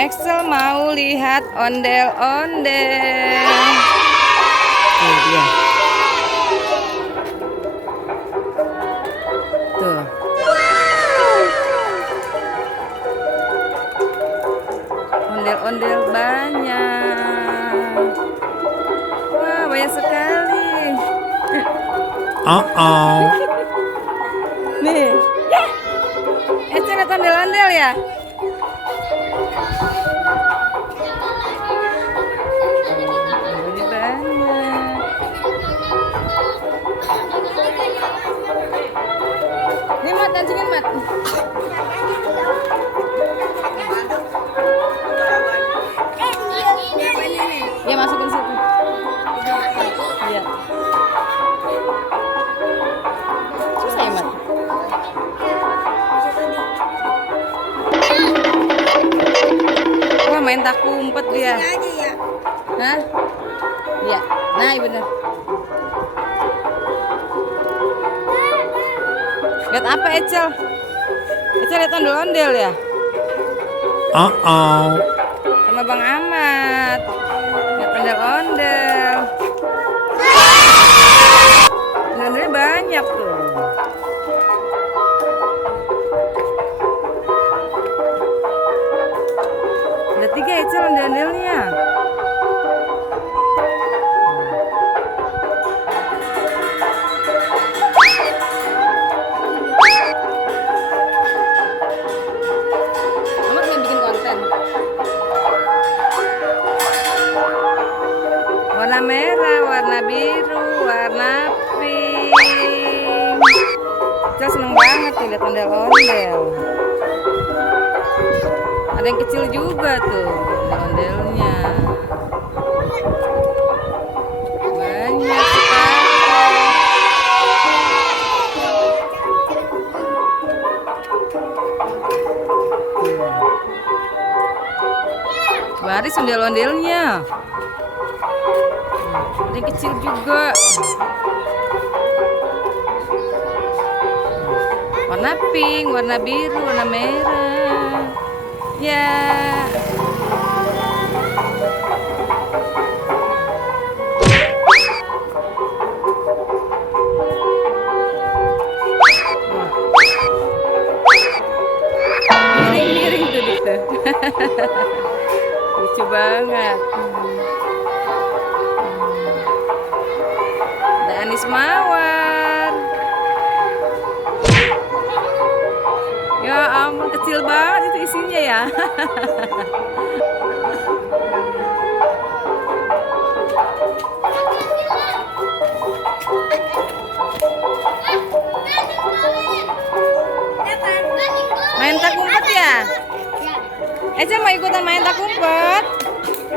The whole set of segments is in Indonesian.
Excel mau lihat ondel-ondel. Tuh dia. Tuh. Ondel-ondel banyak. Wah, banyak sekali. Nih. Ya. Excel lihat ondel-ondel ya. Ini Mat, tancingin Mat. Ya masukin situ. Iya. Susah ya Mat. Wah, main tak umpet dia. Hah? Iya. Nah, iya bener. Lihat apa Ecel? Ecel lihat ondel-ondel ya? Sama Bang Ahmad. Lihat ondel-ondel. Ondel-ondelnya banyak tuh. Ada 3 Ecel ondel-ondelnya. Warna merah, warna biru, warna pink. Kita seneng banget nih lihat ondel-ondel. Ada yang kecil juga tuh ondel-ondelnya. Banyak sekali. Baris ondel-ondelnya. Ada yang kecil juga. Warna pink, warna biru, warna merah. Ya. Miring-miring tuh gitu. Lucu banget. Anis mawar. Ya ampun, kecil banget itu isinya ya. Main tak umpet ya? Ecel mau ikutan main tak umpet?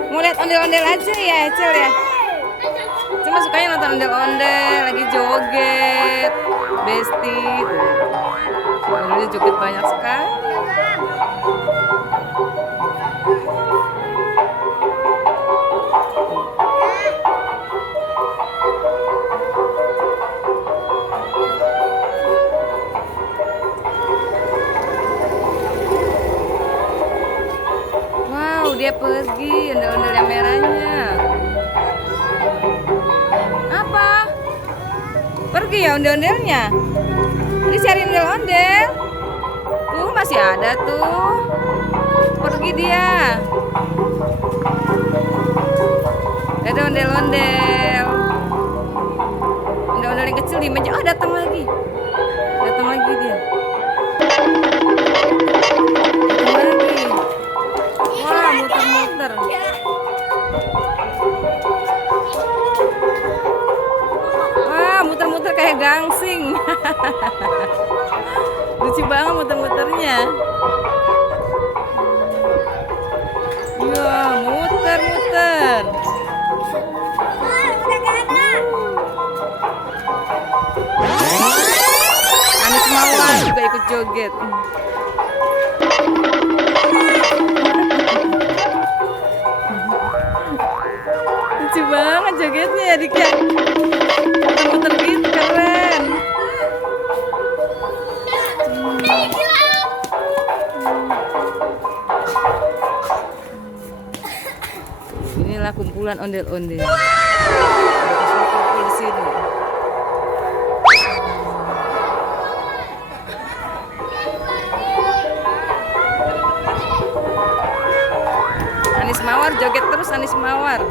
Mau lihat ondel-ondel aja ya Ecel ya? Cuma sukanya nonton ondel-ondel, lagi joget, Besti. Ondel-ondelnya joget banyak sekali. Wow, dia pergi ondel-ondel yang merahnya. Pergi ya ondel-ondelnya. Ini cari ondel-ondel. Tuh masih ada tuh. Pergi dia. Ada ondel-ondel. Ondel-ondel yang kecil di meja. Oh, datang lagi. Datang lagi dia. Datang lagi. Wah, muter-muter. Muter-muter kayak gangsing. Lucu banget muter-muternya. Ya, muter-muter. Anis mawar juga ikut joget. Lucu banget jogetnya ya Dika. Muter-muter gitu, keren. Inilah kumpulan ondel-ondel. Kumpul di sini. Anis Mawar joget terus, Anis Mawar.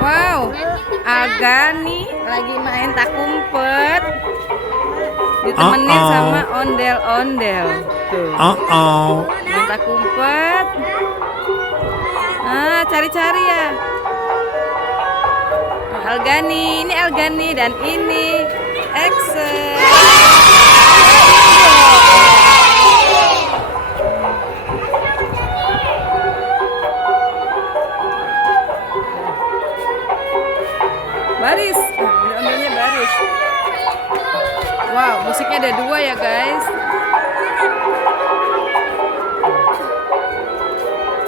Wow, Algani lagi main tak umpet, ditemenin sama ondel-ondel. Tuh, main tak umpet. Cari-cari ya. Algani, ini Algani dan ini Excel. Baris, ondel-ondelnya baris. Wow, musiknya ada 2 ya guys.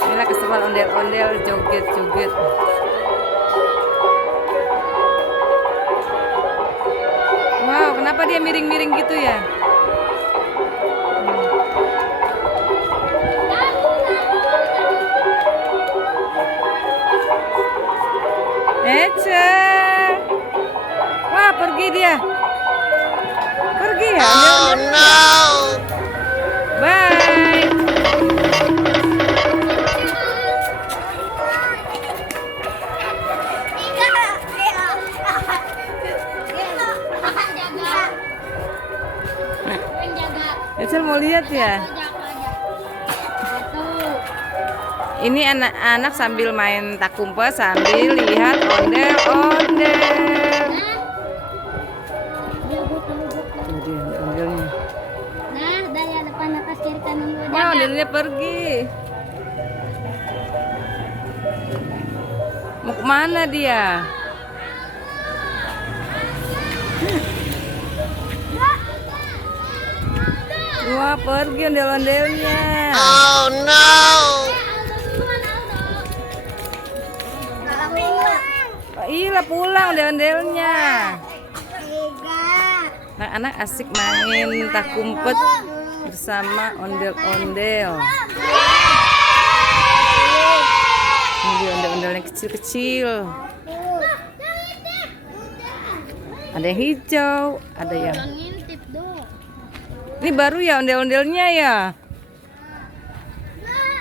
Inilah keseruan ondel-ondel joget-joget. Wow, kenapa dia miring-miring gitu ya? Ecel. Wah, pergi dia. Pergi ya? Oh no. Bye. Ecel mau lihat ya? Ini anak-anak sambil main tak umpet sambil lihat ondel-ondel. Ondel-ondelnya. Nah, daya depan atas kiri kanan. Wah, ondelnya pergi. Mau kemana dia? Wah, pergi ondel-ondelnya. Oh no. Iya pulang ondel-ondelnya. Anak-anak asik main tak umpet bersama ondel-ondel. Ini ondel-ondel yang kecil-kecil. Ada yang hijau, ada yang. Ini baru ya ondel-ondelnya ya.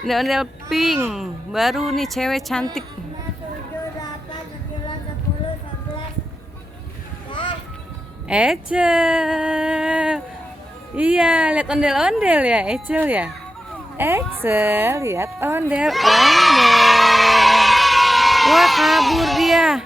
Ondel-ondel pink, baru nih cewek cantik. Ecel. Iya, lihat ondel-ondel ya, Ecel ya. Ecel, lihat ondel-ondel. Wah, kabur dia.